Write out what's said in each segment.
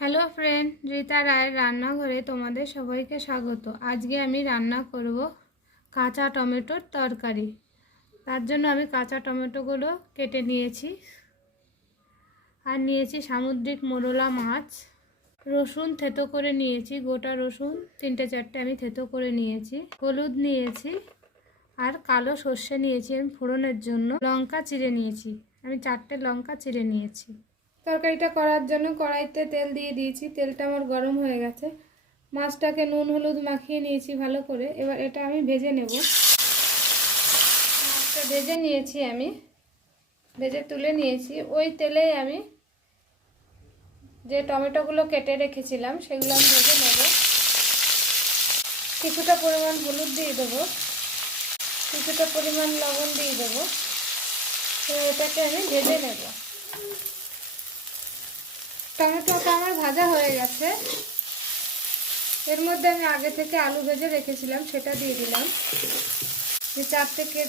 Hello friend Rita রায়ের রান্নাঘরে তোমাদের সবাইকে স্বাগত। আজকে আমি রান্না করব কাঁচা টমেটোর তরকারি। তার জন্য আমি কাঁচা টমেটোগুলো কেটে নিয়েছি। আর নিয়েছি সামুদ্রিক মোরলা মাছ। রসুন থেতো করে নিয়েছি, গোটা রসুন, তিনটে চারটে আমি থেতো করে নিয়েছি। হলুদ নিয়েছি আর কালো সর্ষে নিয়েছি আমি ফোড়নের জন্য। লঙ্কা চিড়ে নিয়েছি। আমি চারটে লঙ্কা চিড়ে নিয়েছি। তরকারিটা করার জন্য কড়াইতে তেল দিয়ে দিয়েছি, তেলটা আমার গরম হয়ে গেছে। মাছটাকে নুন হলুদ মাখিয়ে নিয়েছি ভালো করে, এবার এটা আমি ভেজে নেব। মাছটা ভেজে নিয়েছি আমি, ভেজে তুলে নিয়েছি। ওই তেলেই আমি যে টমেটোগুলো কেটে রেখেছিলাম, সেগুলো আমি ভেজে নেব। কিছুটা পরিমাণ হলুদ দিয়ে দেবো, কিছুটা পরিমাণ লবণ দিয়ে দেবো। এটাকে আমি ভেজে নেব। টমেটোটা আমার ভাজা হয়ে গেছে। এর মধ্যে আমি আগে থেকে আলু ভেজে রেখেছিলাম, সেটা দিয়ে দিলাম। যে চার চারটে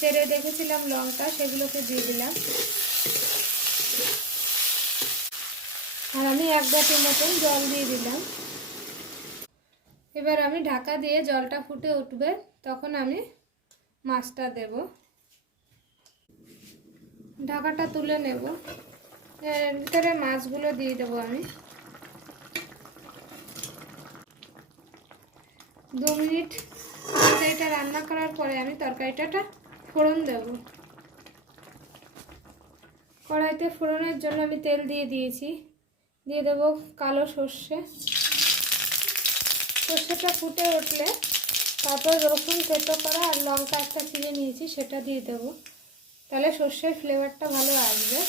চেড়ে রেখেছিলাম লঙ্কা, সেগুলোকে দিয়ে দিলাম। আর আমি এক বাটি মতন জল দিয়ে দিলাম। এবার আমি ঢাকা দিয়ে জলটা ফুটে উঠবে, তখন আমি মাছটা দেব। ঢাকাটা তুলে নেব। এর ভিতরে মাছগুলো দিয়ে দেবো আমি। দু মিনিট তরকারিটা রান্না করার পরে আমি তরকারিটাটা ফোড়ন দেব। কড়াইতে ফোড়নের জন্য আমি তেল দিয়ে দিয়েছি। দিয়ে দেবো কালো সর্ষে। সর্ষেটা ফুটে উঠলে তারপর রসুন তেতো করা আর লঙ্কা একটা চিড়ে নিয়েছি, সেটা দিয়ে দেবো। তাহলে সর্ষের ফ্লেভারটা ভালো আসবে।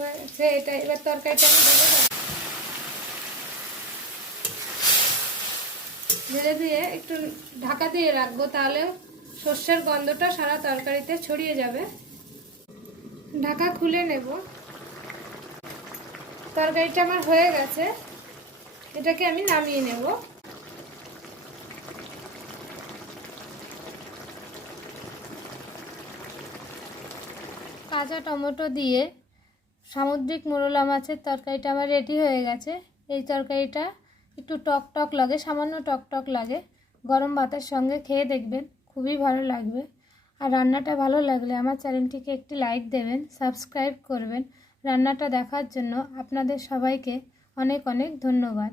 হয়েছে এটা এবার তরকারিটা আমি ঢেলে দিয়ে একটু ঢাকা দিয়ে রাখব তাহলে সর্ষের গন্ধটা সারা তরকারিতে ছড়িয়ে যাবে ঢাকা খুলে নেব তরকারিটা আমার হয়ে গেছে এটাকে আমি নামিয়ে নেব কাঁচা টমেটো দিয়ে সামুদ্রিক মোরলা মাছের তরকারিটা আমার রেডি হয়ে গেছে। এই তরকারিটা একটু টক টক লাগে, সামান্য টক টক লাগে। গরম ভাতের সঙ্গে খেয়ে দেখবেন, খুবই ভালো লাগবে। আর রান্নাটা ভালো লাগলে আমার চ্যানেলটিকে একটি লাইক দেবেন, সাবস্ক্রাইব করবেন। রান্নাটা দেখার জন্য আপনাদের সবাইকে অনেক অনেক ধন্যবাদ।